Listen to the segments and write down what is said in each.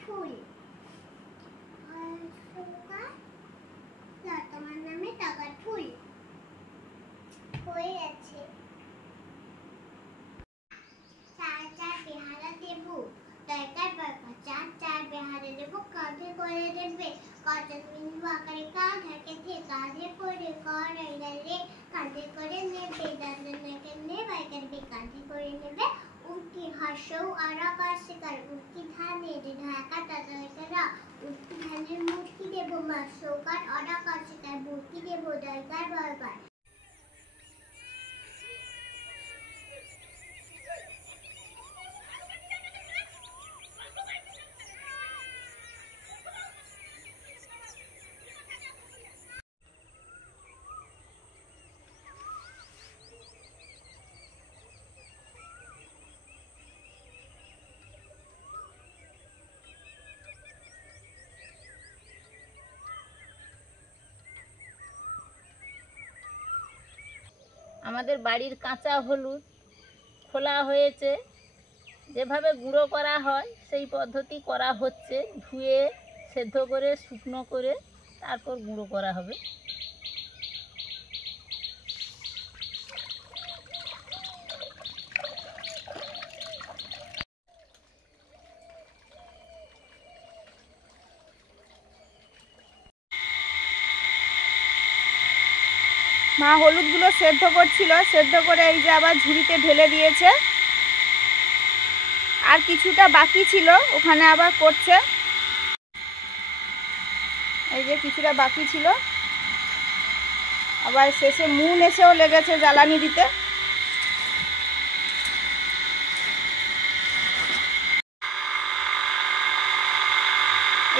ফুল তোমার নামে টগর ফুল হয়ে গেছে। চার চার বেহারা দেব দরকার দরকার, চার চার বেহারা দেব কাঁধে করে দেবে, কত বিন্দু আকারে কাঁধ হাঁকেছে, কাঁধে করে কর গেলে কাঁধে করে নেবে, দাদনাকে নেবে করবে কাঁধে করে নেবে, উঠি হাসৌ আর আকাশিকার উঠি ধানে ঢাকা দাদারা উঠি ধানের মুঠি দেব মাসৌকার আর আকাশিকার মুঠি দেব দরকার দরকার। আমাদের বাড়ির কাঁচা হলুদ খোলা হয়েছে, যেভাবে গুঁড়ো করা হয় সেই পদ্ধতি করা হচ্ছে। ধুয়ে সেদ্ধ করে শুকনো করে তারপর গুঁড়ো করা হবে। মা হলুদগুলো সেদ্ধ করছিল, সেদ্ধ করে এই যে আবার ঝুড়িতে ঢেলে দিয়েছে। আর কিছুটা বাকি ছিল, ওখানে আবার করছে। এই যে কিছুটা বাকি ছিল, আবার শেষে মুন এসেও লেগেছে জ্বালানি দিতে।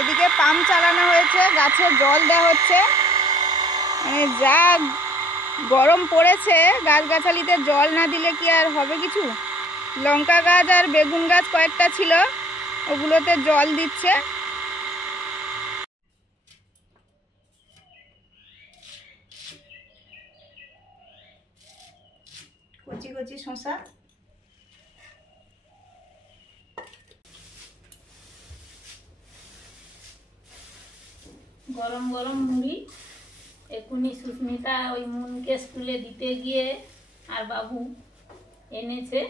এদিকে পাম্প চালানো হয়েছে, গাছে জল দেওয়া হচ্ছে। মানে যা গরম পড়েছে, গাছগাছালিতে জল না দিলে কি আর হবে কিছু। লঙ্কা গাছ আর বেগুন গাছ কয়েকটা ছিল, ওগুলোতে জল দিচ্ছে। কচি কচি শসা, গরম গরম মুড়ি। এখনই সুস্মিতা ওই মুনকে স্কুলে দিতে গিয়ে আর বাবু এনেছে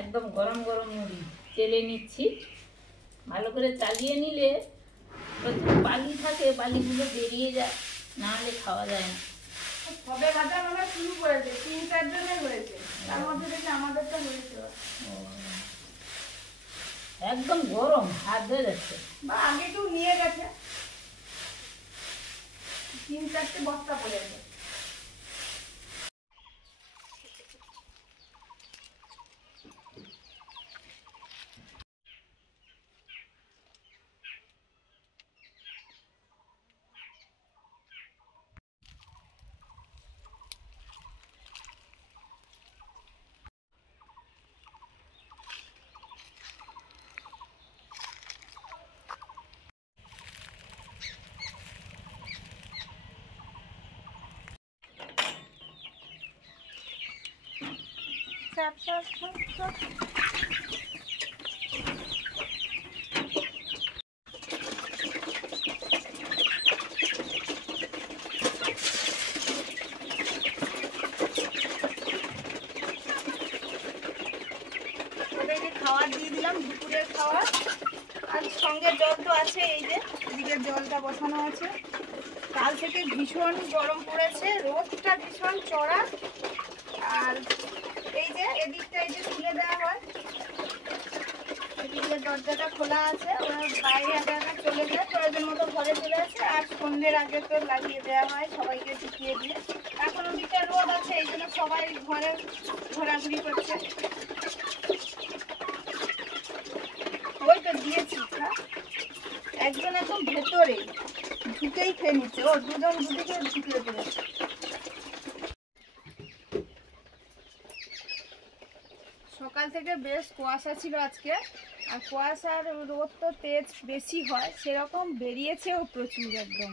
একদম গরম গরম মুড়ি। চেলে নিচ্ছি, ভালো করে চালিয়ে নিলে প্রচুর বালি থাকে, বালিগুলো বেরিয়ে যায়, না হলে খাওয়া যায় না। সবে ভাজা আমরা শুরু করেছে, ৩-৪ জনের হয়েছে, তার মধ্যে থেকে আমাদেরটা হয়েছে। একদম গরম, হাত ধরে যাচ্ছে। বা আগে কেউ নিয়ে গেছে, ৩-৪টে বস্তা পড়েছে। খাবার দিয়ে দিলাম, দুপুরের খাবার। আর সঙ্গে জল তো আছে, এই যে এদিকে জলটা বসানো আছে। কাল থেকে ভীষণ গরম পড়েছে, রোদটা ভীষণ চড়া। আর এই যে এদিকটা এই যে তুলে দেওয়া হয়, এদিকে দরজাটা খোলা আছে, ওরা বাইরে একা একা চলে যায়, প্রয়োজন মতো ঘরে চলে আসে। আর সন্ধ্যের আগে তো লাগিয়ে দেওয়া হয় সবাইকে ঢুকিয়ে দিয়ে। এখন ওদিকটা রোদ আছে, এই জন্য সবাই ঘরে ঘোরাঘুরি করছে। ওই তো দিয়েছি, একজন একদম ভেতরে ঢুকেই খেয়ে নিচ্ছে, ও দুজন দুদিকে ঢুকিয়ে পড়েছে। সকাল থেকে বেশ কুয়াশা ছিল আজকে, আর কুয়াশার রোদ তো তেজ বেশি হয়, সেরকম বেরিয়েছেও প্রচুর, একদম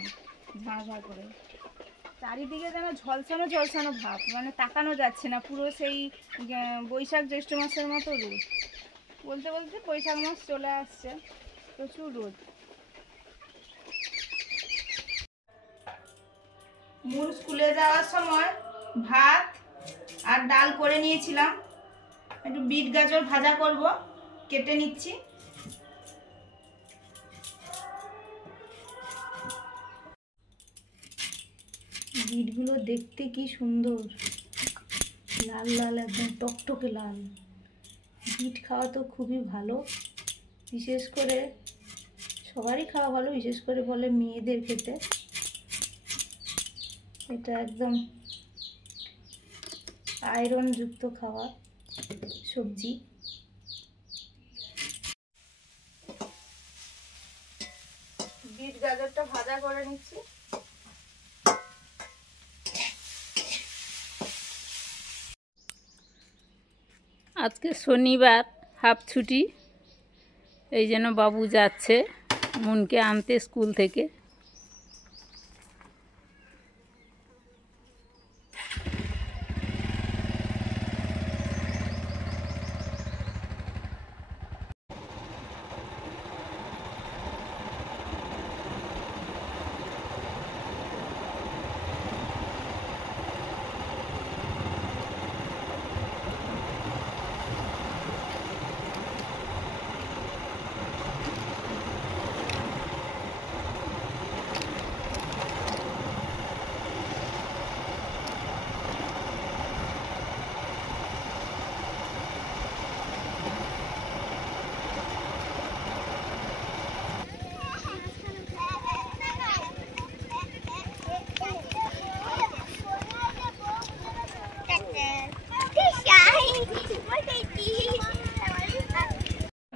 ঝাঁ ঝাঁ করে। চারিদিকে যেন ঝলসানো ঝলসানো ভাব, মানে তাকানো যাচ্ছে না, পুরো সেই বৈশাখ জ্যৈষ্ঠ মাসের মতো রোদ। বলতে বলতে বৈশাখ মাস চলে আসছে, প্রচুর রোদ। মুন স্কুলে যাওয়ার সময় ভাত আর ডাল করে নিয়েছিলাম, একটু বিট গাজর ভাজা করব, কেটে নিচ্ছি। বিটগুলো দেখতে কি সুন্দর, লাল লাল, একদম টকটকে লাল। বিট খাওয়া তো খুবই ভালো, বিশেষ করে সবারই খাওয়া ভালো, বিশেষ করে বলে মেয়েদের খেতে। এটা একদম আয়রন যুক্ত খাওয়া সবজি। বিট গাজরটা ভাজা করে নিচ্ছি। আজকে শনিবার, হাফ ছুটি, এই জন্য বাবু যাচ্ছে মুনকে আনতে স্কুল থেকে।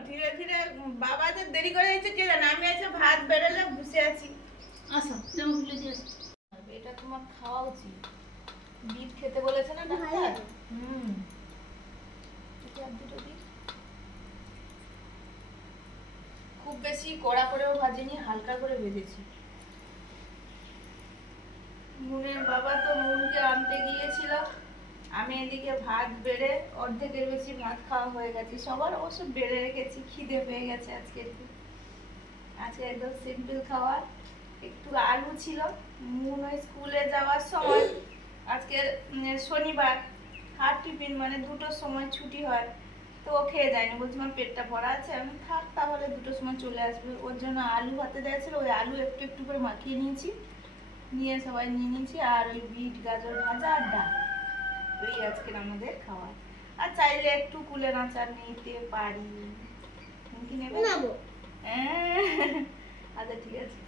ধীরে ধীরে বাবা যে দেরি করে দিচ্ছে কে জানে, আমি আজকে ভাত বেড়েলে বসে আছি। আচ্ছা, এটা তোমার খাওয়া উচিত, বিট খেতে বলেছে না ডাক্তার। খুব বেশি কড়া করেও ভাজিনি, হালকা করে ভেজেছি। মুনের বাবা তো মুনকে আনতে গিয়েছিল, আমি এদিকে ভাত বেড়ে অর্ধেকের বেশি ভাত খাওয়া হয়ে গেছে। সবার অবশ্য বেড়ে রেখেছি, খিদে পেয়ে গেছে আজকে। আজকে একদম সিম্পল খাবার, একটু আলু ছিল। মুন ওই স্কুলে যাওয়ার সময়, আজকে শনিবার হাফ টিফিন মানে 2টোর সময় ছুটি হয়, তো ও খেয়ে যায়নি, বলছি আমার পেটটা ভরা আছে, আমি থাক তাহলে 2টোর সময় চলে আসবে। ওর জন্য আলু ভাতে দেওয়া ছিল, ওই আলু একটু একটু করে মাখিয়ে নিয়েছি, নিয়ে সবাই নিয়ে নিয়েছি। আর ওই বিট গাজর ভাজা আর ডাল, ওই আজকের আমাদের খাওয়া। আর চাইলে একটু কুলের আচার নিতে পারি, কি নেবে? আচ্ছা ঠিক আছে।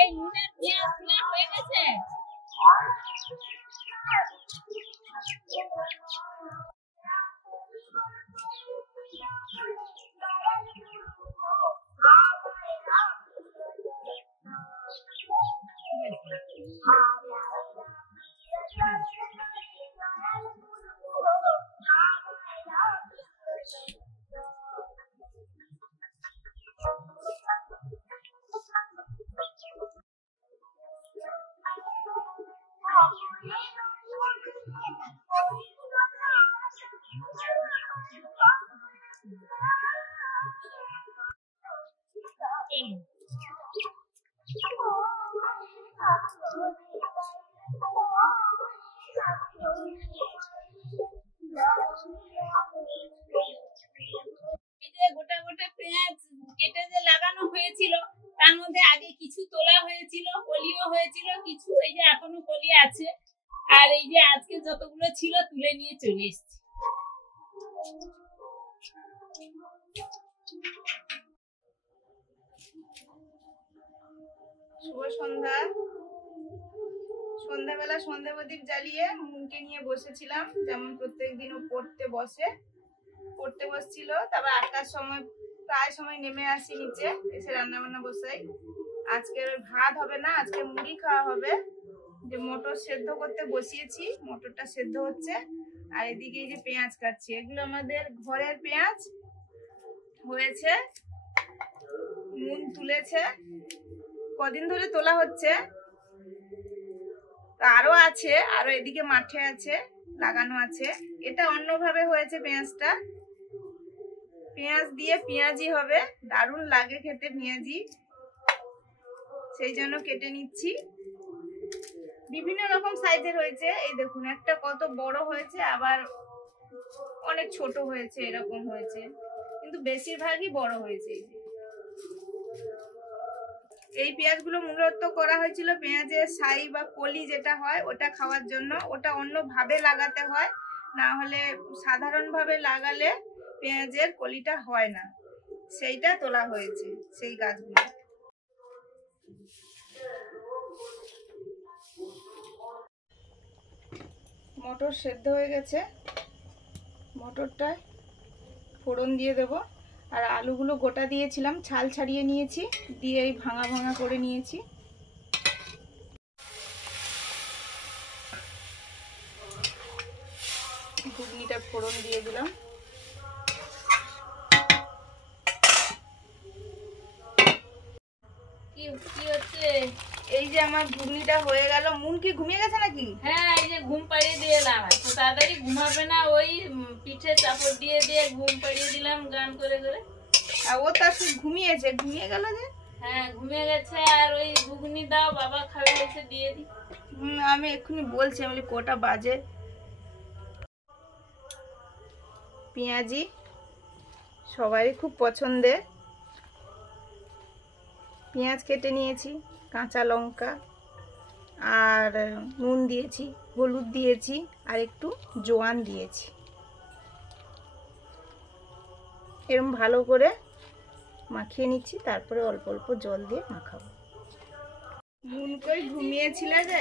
এই মুনের পেঁয়াজ না হয়ে গেছে। গোটা গোটা পেঁয়াজ কেটে যে লাগানো হয়েছিল, তার মধ্যে আগে কিছু তোলা হয়েছিল, কলিও হয়েছিল কিছু, এই যে এখনো কলি আছে। আর এই যে আজকে যতগুলো ছিল তুলে নিয়ে চলে এসেছি। শুভ সন্ধ্যা, সন্ধ্যাবেলা সন্ধ্যা প্রদীপ জ্বালিয়ে মুনকে নিয়ে বসেছিলাম, যেমন প্রত্যেকদিন ও পড়তে বসছিল। তারপর 8টার সময় প্রায় সময় নেমে আসি নিচে, এসে রান্না বান্না বসাই। আজকে ভাত হবে না, আজকে মুড়ি খাওয়া হবে। যে মটর সেদ্ধ করতে বসিয়েছি, মটরটা সেদ্ধ হচ্ছে। আর এদিকে এই যে পেঁয়াজ কাটছি, এগুলো আমাদের ঘরের পেঁয়াজ হয়েছে, মুন তুলেছে, কদিন ধরে তোলা হচ্ছে। আরো আছে, আরো এদিকে মাঠে আছে, লাগানো আছে। এটা অন্যভাবে হয়েছে পেঁয়াজটা, পেঁয়াজ দিয়ে পেঁয়াজি হবে, দারুণ লাগে খেতে পেঁয়াজি, সেই জন্য কেটে নিচ্ছি। বিভিন্ন রকম সাইজের হয়েছে, এই দেখুন একটা কত বড় হয়েছে, আবার অনেক ছোট হয়েছে, এরকম হয়েছে, কিন্তু বেশিরভাগই বড় হয়েছে। এই পেঁয়াজগুলো মূলত করা হয়েছিল পেঁয়াজের ছাই বা কলি যেটা হয় ওটা খাওয়ার জন্য। ওটা অন্যভাবে লাগাতে হয়, না হলে সাধারণভাবে লাগালে পেঁয়াজের কলিটা হয় না, সেইটা তোলা হয়েছে সেই গাছগুলো। মটর সেদ্ধ হয়ে গেছে, মটরটায় ফোড়ন দিয়ে দেব। আর আলুগুলো গোটা দিয়েছিলাম, ছাল ছাড়িয়ে নিয়েছি, দিয়ে এই ভাঙা ভাঙা করে নিয়েছি। ঘুগনিটা ফোড়ন দিয়ে দিলাম। কি হচ্ছে? এই যে আমার ঘুগনিটা হয়ে গেল। মুন কি ঘুমিয়ে গেছে নাকি? হ্যাঁ, এই যে ঘুম পাড়িয়ে দিয়ে এলাম। তো তাড়াতাড়ি ঘুমাবে না, ওই পিঠে চাপড় দিয়ে দিয়ে ঘুম পাড়িয়ে দিলাম গান করে করে। আর ও তার ঘুমিয়েছে, ঘুমিয়ে গেল যে। হ্যাঁ, ঘুমিয়ে গেছে। আর ওই ঘুগনি দাও, বাবা খাবে বলছে, দিয়ে দি। আমি এক্ষুনি বলছি, আমি কটা বাজে। পেঁয়াজি সবারই খুব পছন্দের। পেঁয়াজ কেটে নিয়েছি, কাঁচা লঙ্কা আর নুন দিয়েছি, হলুদ দিয়েছি, আর একটু জোয়ান দিয়েছি। এরকম ভালো করে মাখিয়ে নিচ্ছি, তারপরে অল্প অল্প জল দিয়ে মাখাবো। মুন কই ঘুমিয়েছিল যে?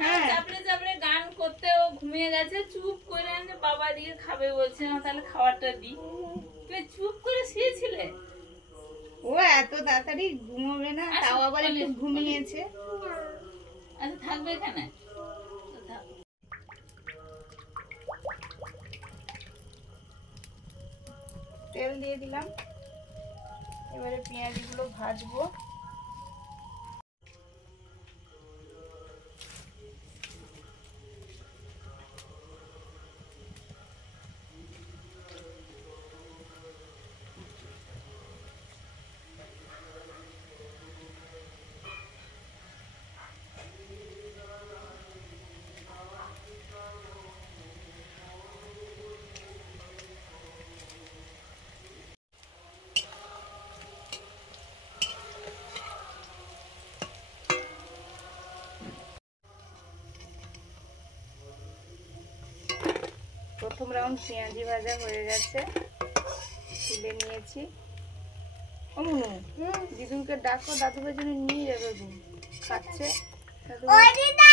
হ্যাঁ, চাপড়ে চাপড়ে গান করতে ও ঘুমিয়ে গেছে। চুপ করে বাবা দিকে খাবে বলছে, না তাহলে খাবারটা দি। তুমি চুপ করে শুয়েছিলে? ও এত তাড়াতাড়ি ঘুমাবে না, তাও আবার একটু ঘুমিয়েছে। আচ্ছা, থাকবে এখানে। তেল দিয়ে দিলাম, এবারে পেঁয়াজগুলো ভাজবো। প্রথম রাউন্ড পেঁয়াজি ভাজা হয়ে গেছে, তুলে নিয়েছি। ও মুনু, দিদুকে ডাকো, দাদুকে জন্য নিয়ে যাবে, খাচ্ছে। ওই দিদা